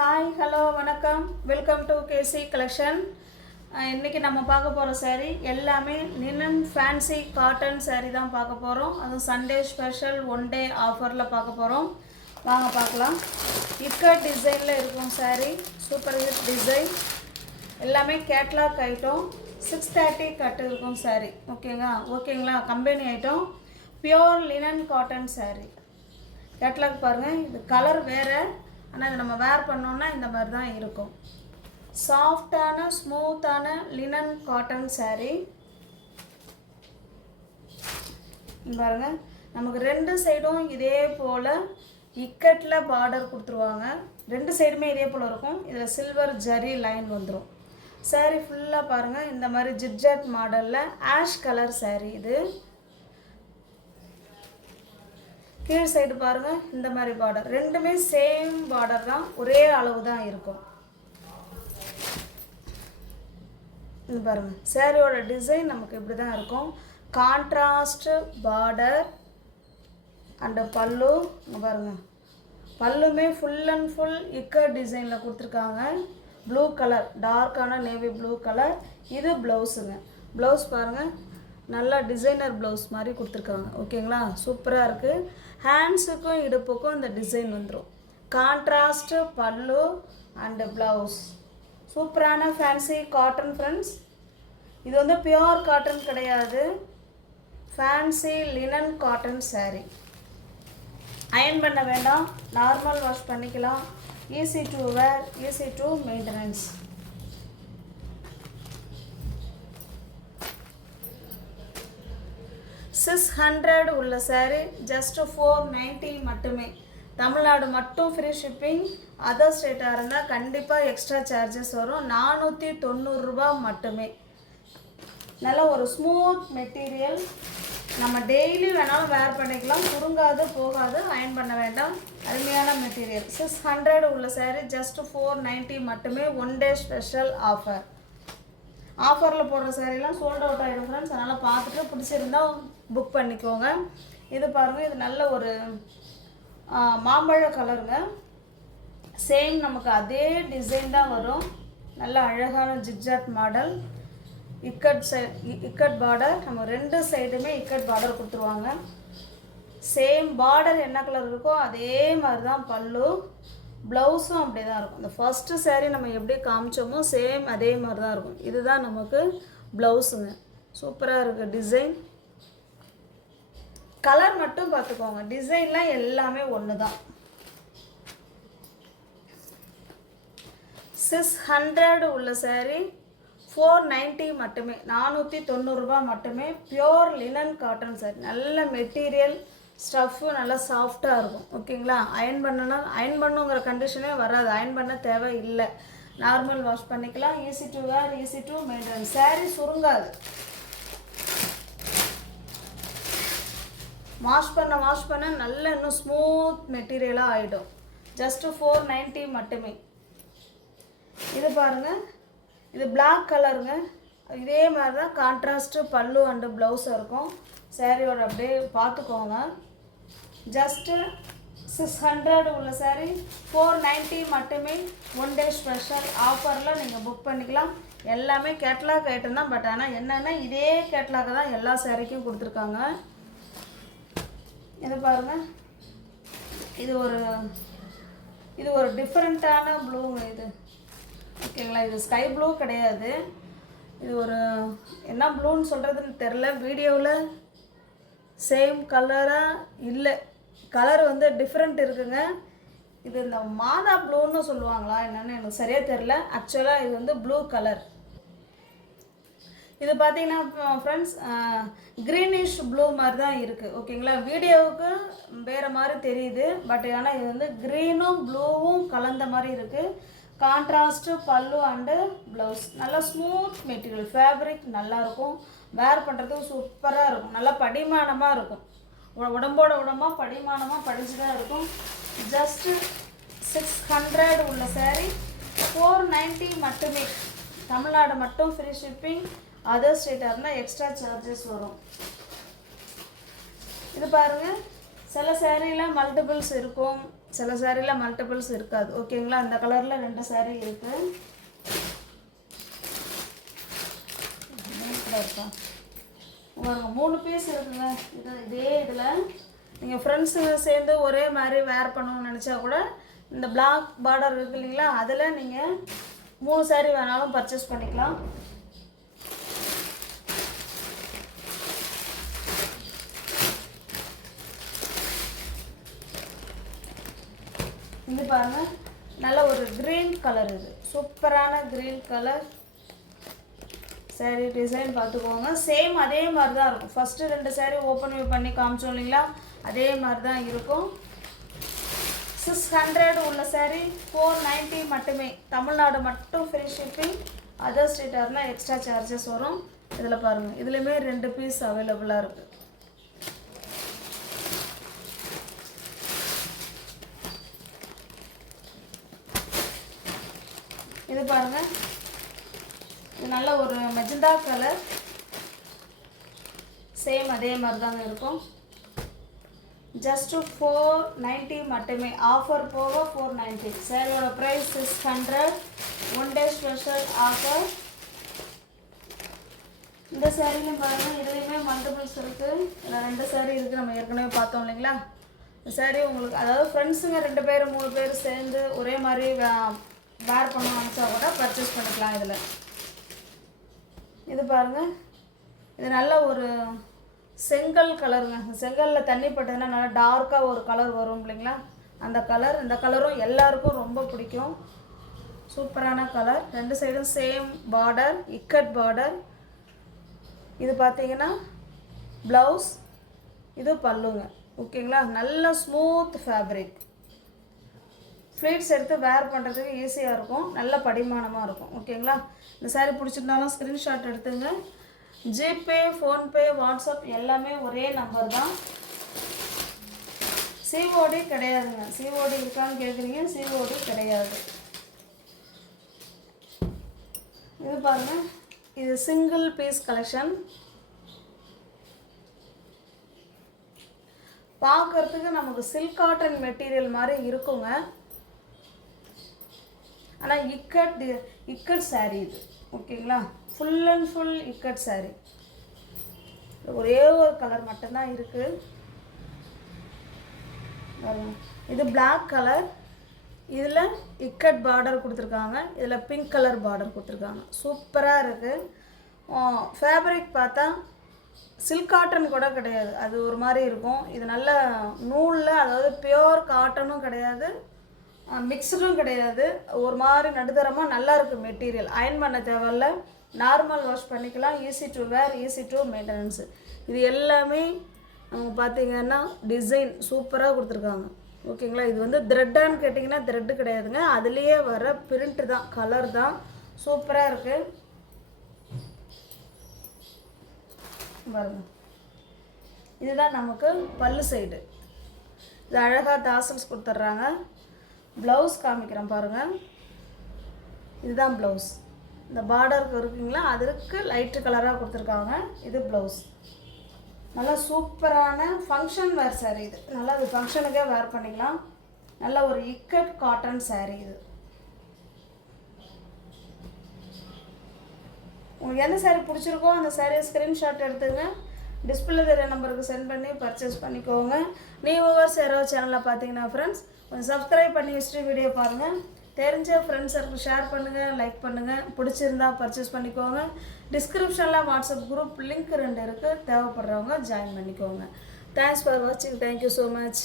Hi hello வணக்கம், welcome to KC collection. இன்றைக்கி நம்ம பார்க்க போகிற saree எல்லாமே லினன் ஃபேன்சி காட்டன் saree தான் பார்க்க போகிறோம். அதுவும் சண்டே ஸ்பெஷல் ஒன் டே ஆஃபரில் பார்க்க போகிறோம். வாங்க பார்க்கலாம். இக்கட் டிசைனில் இருக்கும் saree, சூப்பர் ஹிட் டிசைன். எல்லாமே கேட்லாக் ஐட்டம். 630 கட்டு இருக்கும் saree. ஓகேங்களா company item. Pure linen cotton saree. Catalogue பாருங்கள், இது கலர் வேறு, ஆனால் இதை நம்ம வேர் பண்ணோன்னா இந்த மாதிரி தான் இருக்கும். சாஃப்டான ஸ்மூத்தான லினன் காட்டன் saree. பாருங்கள், நமக்கு ரெண்டு சைடும் இதே போல் இக்கட்டில் பார்டர் கொடுத்துருவாங்க. ரெண்டு சைடுமே இதே போல் இருக்கும். இதில் சில்வர் ஜரி லைன் வந்துடும். saree ஃபுல்லாக பாருங்கள், இந்த மாதிரி ஜிட்ஜட் மாடலில் ஆஷ் கலர் saree. இது கீழ் சைடு பாருங்கள், இந்த மாதிரி பார்டர். ரெண்டுமே சேம் பார்டர் தான், ஒரே அளவு தான் இருக்கும். இது பாருங்கள், சேரீயோட டிசைன் நமக்கு இப்படி தான் இருக்கும். கான்ட்ராஸ்ட் பார்டர் அண்ட் பல்லு. இங்கே பாருங்கள், பல்லுமே ஃபுல் அண்ட் ஃபுல் இக்கட் டிசைனில் கொடுத்துருக்காங்க. ப்ளூ கலர், டார்க்கான நேவி ப்ளூ கலர். இது ப்ளவுஸுங்க. ப்ளவுஸ் பாருங்கள், நல்லா டிசைனர் ப்ளவுஸ் மாதிரி கொடுத்துருக்காங்க. ஓகேங்களா, சூப்பராக இருக்குது. ஹேண்ட்ஸுக்கும் இடுப்புக்கும் இந்த டிசைன் வந்துடும். கான்ட்ராஸ்ட்டு பல்லு அண்டு ப்ளவுஸ். சூப்பரான ஃபேன்சி காட்டன் ஃப்ரெண்ட்ஸ். இது வந்து பியோர் காட்டன் கிடையாது, fancy linen cotton saree. Iron பண்ண வேண்டாம், நார்மல் வாஷ் பண்ணிக்கலாம். Easy to wear, easy to maintenance. $600 உள்ள saree ஜஸ்ட் $490 மட்டுமே. தமிழ்நாடு மட்டும் ஃப்ரீ ஷிப்பிங். அதர் ஸ்டேட்டாக இருந்தால் கண்டிப்பாக எக்ஸ்ட்ரா சார்ஜஸ் வரும். $490 மட்டுமே. நல்ல ஒரு ஸ்மூத் மெட்டீரியல். நம்ம டெய்லி வேணாலும் வேர் பண்ணிக்கலாம், சுருங்காது போகாது, அயன் பண்ண வேண்டாம். அருமையான மெட்டீரியல். 600 உள்ள saree ஜஸ்ட் $490 மட்டுமே. One day special offer. ஆஃபரில் போடுற சாரீலாம் சோல்ட் அவுட் ஆகிடும் ஃப்ரெண்ட்ஸ். அதனால் பார்த்துட்டு பிடிச்சிருந்தால் புக் பண்ணிக்கோங்க. இது பாருங்கள், இது நல்ல ஒரு மாம்பழ கலருங்க. சேம் நமக்கு அதே டிசைன் தான் வரும். நல்ல அழகான ஜிக்ஜாட் மாடல். இக்கட் பார்டர். நம்ம ரெண்டு சைடுமே இக்கட் பார்டர் கொடுத்துருவாங்க. சேம் பார்டர் என்ன கலர் இருக்கோ அதே மாதிரி தான் பல்லு. ப்ளவுஸும் அப்படி தான் இருக்கும். இந்த ஃபஸ்ட்டு saree நம்ம எப்படி காமிச்சோமோ சேம் அதே மாதிரி தான் இருக்கும். இதுதான் நமக்கு ப்ளவுஸுங்க. சூப்பராக இருக்குது டிசைன். கலர் மட்டும் பார்த்துக்கோங்க, டிசைன்லாம் எல்லாமே ஒன்று தான். 600 உள்ள saree $490 மட்டுமே. $490 மட்டுமே. Pure linen cotton saree. நல்ல மெட்டீரியல், ஸ்டஃப்பு நல்லா சாஃப்டாக இருக்கும். ஓகேங்களா, அயன் பண்ணுங்கிற கண்டிஷனே வராது. அயன் பண்ண தேவை இல்லை, நார்மல் வாஷ் பண்ணிக்கலாம். Easy to wear, easy to maintain. saree சுருங்காது. வாஷ் பண்ண நல்ல இன்னும் ஸ்மூத் மெட்டீரியலாக ஆகிடும். ஜஸ்ட்டு $490 மட்டுமே. இது பாருங்கள், இது பிளாக் கலருங்க. இதே மாதிரி தான் கான்ட்ராஸ்ட்டு பல்லு அண்டு ப்ளவுஸ் இருக்கும். சாரியோட அப்படியே பார்த்துக்கோங்க. ஜஸ்ட்டு 600 உள்ள saree $490 மட்டுமே. ஒன் டே ஸ்பெஷல் ஆஃபரில் நீங்கள் புக் பண்ணிக்கலாம். எல்லாமே கேட்லாக் ஐட்டம் தான். பட் ஆனால் என்னென்னா இதே கேட்லாக் தான் எல்லா சாரிக்கும் கொடுத்துருக்காங்க. இது பாருங்கள், இது ஒரு டிஃப்ரெண்ட்டான ப்ளூங்க இது. ஓகேங்களா, இது ஸ்கை ப்ளூ கிடையாது. இது ஒரு என்ன ப்ளூன்னு சொல்கிறதுன்னு தெரில. வீடியோவில் சேம் கலராக இல்லை, கலர் வந்து டிஃப்ரெண்ட் இருக்குங்க. இது இந்த மாதா ப்ளூன்னு சொல்லுவாங்களா என்னென்னு எனக்கு சரியாக தெரில. ஆக்சுவலாக இது வந்து ப்ளூ கலர். இது பார்த்தீங்கன்னா ஃப்ரெண்ட்ஸ் க்ரீனிஷ் ப்ளூ மாதிரி தான் இருக்குது. ஓகேங்களா, வீடியோவுக்கு வேறு மாதிரி தெரியுது. பட் ஆனால் இது வந்து க்ரீனும் ப்ளூவும் கலந்த மாதிரி இருக்குது. கான்ட்ராஸ்ட்டு பல்லு அண்டு ப்ளவுஸ். நல்லா ஸ்மூத் மெட்டீரியல், ஃபேப்ரிக் நல்லாயிருக்கும். வேர் பண்ணுறதுக்கு சூப்பராக இருக்கும். நல்லா படிமானமாக இருக்கும். உடம்போட உடம்பாக படிமானமாக படிச்சு தான் இருக்கும். ஜஸ்ட்டு 600 உள்ள saree $490 மட்டுமே. தமிழ்நாடு மட்டும் ஃப்ரீ ஷிப்பிங். அதர் ஸ்டேட்டாக இருந்தால் எக்ஸ்ட்ரா சார்ஜஸ் வரும். இது பாருங்கள், சில சேரீலாம் மல்டிபிள்ஸ் இருக்கும். சில சாரியில் மல்டிபிள்ஸ் இருக்காது. ஓகேங்களா, அந்த கலரில் 2 சாரீ இருக்குது. இருக்கா பாருங்க, 3 பீஸ் இருக்குங்க. இதே இதில் நீங்கள் ஃப்ரெண்ட்ஸுங்க சேர்ந்து ஒரே மாதிரி வேர் பண்ணணும்னு நினச்சா கூட இந்த பிளாக் பார்டர் இருக்கு இல்லைங்களா, அதில் நீங்கள் 3 சாரீ வேணாலும் பர்ச்சேஸ் பண்ணிக்கலாம். இது பாருங்கள், நல்ல ஒரு க்ரீன் கலர், இது சூப்பரான க்ரீன் கலர் சாரீ. டிசைன் பார்த்துக்கோங்க, சேம் அதே மாதிரி தான் இருக்கும். ஃபஸ்ட்டு 2 சாரீ ஓப்பன் பண்ணி காமிச்சோம் இல்லைங்களா, அதே மாதிரி தான் இருக்கும். 600 உள்ள சாரீ 490 மட்டுமே. தமிழ்நாடு மட்டும் ஃப்ரீ ஷிப்பிங். அதர் ஸ்டேட்டாக இருந்தால் எக்ஸ்ட்ரா சார்ஜஸ் வரும். இதில் பாருங்கள், இதுலேயுமே 2 பீஸ் அவைலபிளாக இருக்குது. இது பாருங்கள், இது நல்ல ஒரு மெஜந்தா கலர், சேம் அதே மாதிரி தாங்க இருக்கும். ஜஸ்ட்டு 490 மட்டுமே, ஆஃபர் போக 490. சாரியோட ப்ரைஸ் 600. 1 day special offer. இந்த சாரிலையும் பாருங்கள், இதுலேயுமே மல்டிபிள்ஸ் இருக்குது. இதில் 2 சாரீ இருக்குது, நம்ம ஏற்கனவே பார்த்தோம் இல்லைங்களா. இந்த சாரீ உங்களுக்கு அதாவது ஃப்ரெண்ட்ஸுங்க 2 பேர் 3 பேர் சேர்ந்து ஒரே மாதிரி வேர் பண்ண நினச்சா கூட பர்ச்சேஸ் பண்ணிக்கலாம். இதில் இது பாருங்கள், இது நல்ல ஒரு செங்கல் கலருங்க. செங்கலில் தண்ணி பட்டதுன்னா நல்லா டார்க்காக ஒரு கலர் வரும் இல்லைங்களா, அந்த கலர். இந்த கலரும் எல்லாருக்கும் ரொம்ப பிடிக்கும். சூப்பரான கலர். 2 சைடும் சேம் பார்டர், இக்கட் பார்டர். இது பார்த்தீங்கன்னா ப்ளவுஸ், இது பல்லுங்க. ஓகேங்களா, நல்ல ஸ்மூத் ஃபேப்ரிக். ஃப்ளீட்ஸ் எடுத்து வேர் பண்ணுறதுக்கு ஈஸியாக இருக்கும், நல்ல படிமானமாக இருக்கும். ஓகேங்களா, இந்த சாரீ பிடிச்சிருந்தாலும் ஸ்க்ரீன்ஷாட் எடுத்துங்க. ஜிபே, ஃபோன்பே, வாட்ஸ்அப் எல்லாமே ஒரே நம்பர் தான். சிஓடி கிடையாதுங்க. சிஓடி இருக்கான்னு கேட்குறீங்க, சிஓடி கிடையாது. இது பாருங்கள், இது சிங்கிள் பீஸ் கலெக்ஷன். பார்க்குறதுக்கு நமக்கு சில்க் காட்டன் மெட்டீரியல் மாதிரி இருக்குங்க. ஆனால் இக்கட் சாரீ இது. ஓகேங்களா, full and full ikat sari. ஒரே ஒரு கலர் மட்டும்தான் இருக்குது. இது பிளாக் கலர், இதில் இக்கட் பார்டர் கொடுத்துருக்காங்க, இதில் பிங்க் கலர் பார்டர் கொடுத்துருக்காங்க. சூப்பராக இருக்குது. ஃபேப்ரிக் பார்த்தா சில்க் காட்டன் கூட கிடையாது, அது ஒரு மாதிரி இருக்கும். இது நல்ல நூலில், அதாவது பியோர் காட்டனும் கிடையாது, மிக்சடும் கிடையாது, ஒரு மாதிரி நடுத்தரமாக நல்லா இருக்குது மெட்டீரியல். அயன் பண்ண தேவையில்ல, நார்மல் வாஷ் பண்ணிக்கலாம். Easy to wear, easy to maintenance. இது எல்லாமே அவங்க பார்த்தீங்கன்னா டிசைன் சூப்பராக கொடுத்துருக்காங்க. ஓகேங்களா, இது வந்து த்ரெட்டான்னு கேட்டிங்கன்னா த்ரெட்டு கிடையாதுங்க, அதுலேயே வர பிரிண்ட்டு தான், கலர் தான். சூப்பராக இருக்குது பாருங்க. இதுதான் நமக்கு பல்லு சைடு. இது அழகாக தாசல்ஸ் கொடுத்துட்றாங்க. ப்ளவுஸ் காமிக்கிறேன் பாருங்கள், இதுதான் ப்ளவுஸ். இந்த பார்டருக்கு இருக்குங்களா, அதற்கு லைட்டு கலராக கொடுத்துருக்காங்க. இது ப்ளவுஸ். நல்லா சூப்பரான ஃபங்க்ஷன் வேர் சாரீ இது. நல்லா இது ஃபங்க்ஷனுக்கே வேர் பண்ணிக்கலாம். நல்ல ஒரு இக்கட் காட்டன் சாரீ இது. உங்களுக்கு எந்த சாரீ பிடிச்சிருக்கோ அந்த சாரியை ஸ்க்ரீன்ஷாட் எடுத்துங்க, டிஸ்பிளே தெரிய நம்பருக்கு சென்ட் பண்ணி பர்ச்சேஸ் பண்ணிக்கோங்க. வியூவர்ஸ் யாராவது சேனலில் பார்த்தீங்கன்னா ஃப்ரெண்ட்ஸ் கொஞ்சம் சப்ஸ்கிரைப் பண்ணி வச்சுட்டு வீடியோ பாருங்கள். தெரிஞ்ச ஃப்ரெண்ட்ஸருக்கு ஷேர் பண்ணுங்கள், லைக் பண்ணுங்கள். பிடிச்சிருந்தா பர்ச்சேஸ் பண்ணிக்கோங்க. டிஸ்கிரிப்ஷனில் வாட்ஸ்அப் குரூப் லிங்க் 2 இருக்குது, தேவைப்படுறவங்க ஜாயின் பண்ணிக்கோங்க. தேங்க்ஸ் ஃபார் வாட்சிங். Thank you so much.